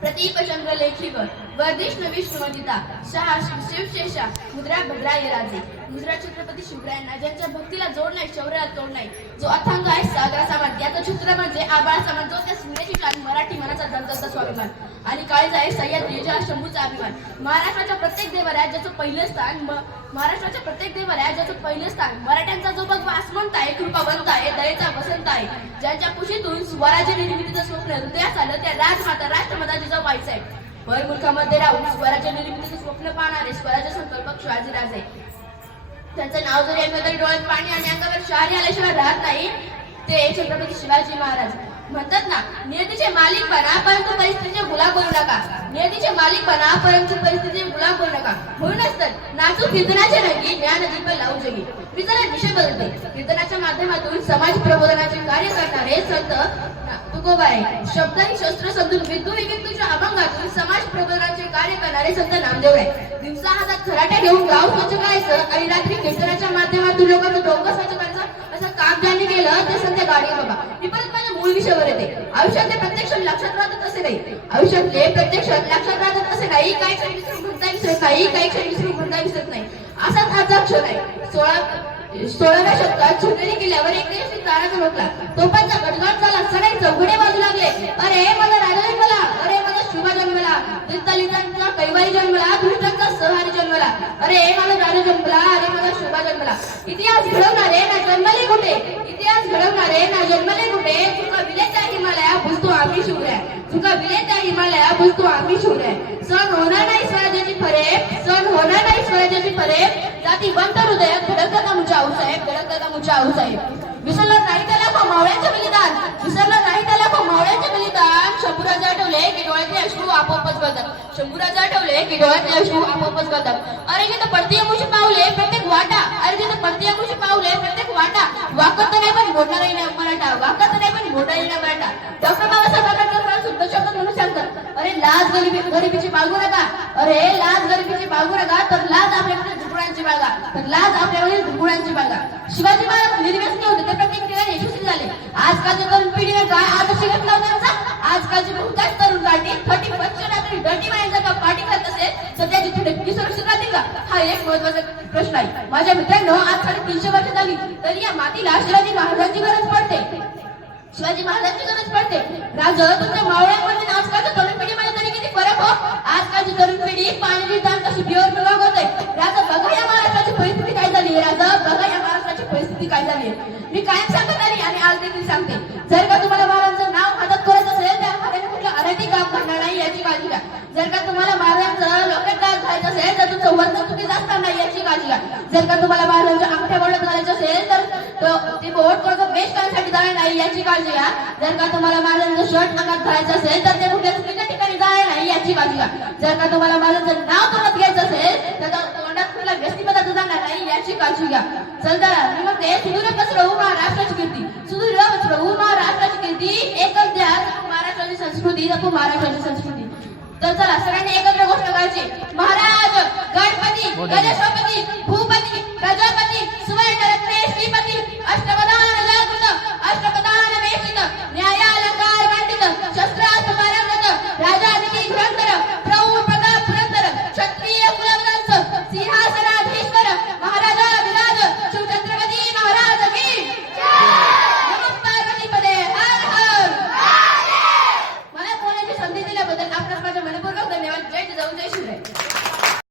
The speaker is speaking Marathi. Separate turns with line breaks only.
प्रतीपचंद्र लेखीवर वर्धिष्णू विष्णुमदिता शहा शिवशेषा मुद्रा भद्राय राजे. मुद्रा छत्रपती शिवरायांना ज्यांच्या भक्तीला जोड नाही शौर्याला तोड नाही. जो अथांग आहे सागरा समाज. याचा छत्र म्हणजे आबाळ समाज. जो त्या सूर्याची शान मराठी मनाचा दंतचा स्वाभिमान. आणि काळीज आहे सह्याद्री ज्याला शंभूचा अभिमान. महाराष्ट्राच्या प्रत्येक देवराज्याचं पहिलं स्थान महाराष्ट्राच्या प्रत्येक देवराज्याचं पहिलं स्थान. मराठ्यांचा जो भगवा आसमंत आहे कृपावंत आहे दयेचा वसंत आहे ज्यांच्या कुशीतून स्वराज्य निर्मितीचं स्वप्न हृदयात आलं त्या राजमाता राष्ट्रमाता आहे राहून स्वराज्य निर्मितीचं स्वप्न पाहणारे स्वराज्य संकल्पक शिवाजीराजे. त्यांचं नाव जरी ऐकलं तरी डोळ्यात पाणी आणि अंगावर शहारी आल्याशिवाय राहत नाही. ते छत्रपती शिवाजी महाराज. म्हणतात ना नियतीचे मालिक बना परंतु परिस्थितीचे गुलाम बनू नका. नियतीचे मालिक बना परंतु परिस्थितीचे गुलाम बनू नका. म्हणूनच तर नाचू कीर्तनाचे रंगी ज्ञान दीप लावू जगी. मी जरा विषय बदलते. कीर्तनाच्या माध्यमातून समाज प्रबोधनाचे कार्य करणारे संत आहे शब्द ही शस्त्र समजून विद्यू विकिंतूच्या अभंगातून प्रबोधनाचे कार्य करणारे संत नामदेव आहे दिवसा हातात खराटे घेऊन गाव स्वच्छ करायचं आणि रात्री कीर्तनाच्या माध्यमातून लोकांचं डोकं स्वच्छ करायचं असं काम ज्यांनी केलं ते संत गाडी बाबा. मी परत माझ्या मूळ विषयावर येते. आयुष्यातले प्रत्यक्ष लक्षात राहतात असे नाही. आयुष्यातले प्रत्यक्ष लक्षात राहतात असे नाही. काही क्षण विसरून म्हणता विसरत नाही. काही क्षण विसरून म्हणता विसरत नाही. असाच आजचा क्षण आहे. सोळा सोळाव्या शतकात सोनेरी किल्ल्यावर एक दिवशी तारा चमकला. तोपांचा गडगड झाला. सगळे चौघडे बाजू लागले. अरे मला राजा जन्मला अरे माझा शुभा जन्मला दलितांचा कैवारी जन्मला दुष्टांचा सहकारी जन्मला. अरे माझा राजा जन्मला अरे माझा शोभा जन्मला. इतिहास घडवणारे ना जन्मले कुठे? इतिहास घडवणारे ना जन्मले कुठे? तुका विले हिमालया बुजतो आम्ही शिवऱ्या तुका विले हिमालया बुजतो आम्ही शिवऱ्या सण होणार नाही स्वराज्याची फरे सण होणार नाही स्वराज्याची फरे. जाती बंत हृदय धडकता मुच्या आऊसाहेब धडकता मुच्या आऊसाहेब विसरलं नाही त्याला मावळ्याचे बलिदान. विसरलं नाही त्याला मावळ्याचे बलिदान. शंभूराजे आठवले की डोळ्यातले अश्रू आपोआपच गळतात. शंभूराजे आठवले की डोळ्यातले अश्रू आपोआपच गळतात. अरे जिथं पडती अंगुशी पावले प्रत्येक वाटा. अरे जिथं पडती अंगुशी पावले प्रत्येक वाटा. वाकत नाही पण मोठा नाही मराठा. वाकत नाही पण मोठा येणार मराठा. डॉक्टर बाबासाहेब आंबेडकर शुद्ध शब्द म्हणून सांगतात. अरे लाज गरिबी गरिबीची बाळगू नका. अरे लाज गरिबीची बाळगू नका तर लाज आपल्याकडे झुकुळांची बाळगा. तर लाज आपल्याकडे झुकुळांची बाळगा. शिवाजी महाराज निर्व्यसनी होते ते प्रत्येक ठिकाणी यशस्वी झाले. आजकालच्या तरुण पिढीने काय आदर्श घेतला होता आजकालची बहुतांश तरुण काठी थर्टी फर्स्ट रात्री डर्टी माइंडचा का? पार्टी करत असेल तर त्याची नक्की सुरक्षित राहतील का? हा एक महत्त्वाचा प्रश्न आहे. माझ्या मित्रांनो आज साडे तीनशे वर्ष झाली तरी या मातीला शिवाजी महाराजांची गरज पडते. शिवाजी महाराजांची गरज पडते. राज तुमच्या मावळ्यांमध्ये आजकालच्या तरुण पिढीमध्ये तरी किती फरक हो? आजकालची तरुण पिढी पाणी दान कशी प्युअर मिळवत होते राजा बघा या महाराष्ट्राची परिस्थिती काय झाली आहे राजा बघा या महाराष्ट्राची परिस्थिती काय झाली आहे मी कायम सांगत आली आणि आज देखील सांगते जर का तुम्हाला महाराजांचं नाव हातात करत असेल तर हाताने कुठलं अनैतिक काम करणार नाही याची काळजी घ्या जर का तुम्हाला महाराजांचं लॉकेट कार्ड घ्यायचं असेल तर तुमचं वजन चुकी जास्त घ्या जर का तुम्हाला महाराजांच्या अंगठ्या बोलत घालायचं असेल तर तो- बोट थोडं बेस्ट करण्यासाठी जाणार नाही याची काळजी घ्या. जर का तुम्हाला महाराजांचं शर्ट अंगात घालायचं असेल तर ते कुठल्या चुकीच्या ठिकाणी जाणार नाही याची काळजी घ्या. जर का तुम्हाला महाराजांचं नाव तोंडात घ्यायचं असेल तर तोंडात कुठला व्यक्तिपदार्थ जाणार नाही याची काळजी घ्या. चल तर मी म्हणते सुदूर पसरवू महाराष्ट्राची कीर्ती. सुदूर पसरवू महाराष्ट्राची कीर्ती एकच द्या महाराष्ट्राची संस्कृती जपू महाराष्ट्राची संस्कृती. तर चला सगळ्यांनी एकत्र गोष्ट करायची. महाराज गणपती गणेशपती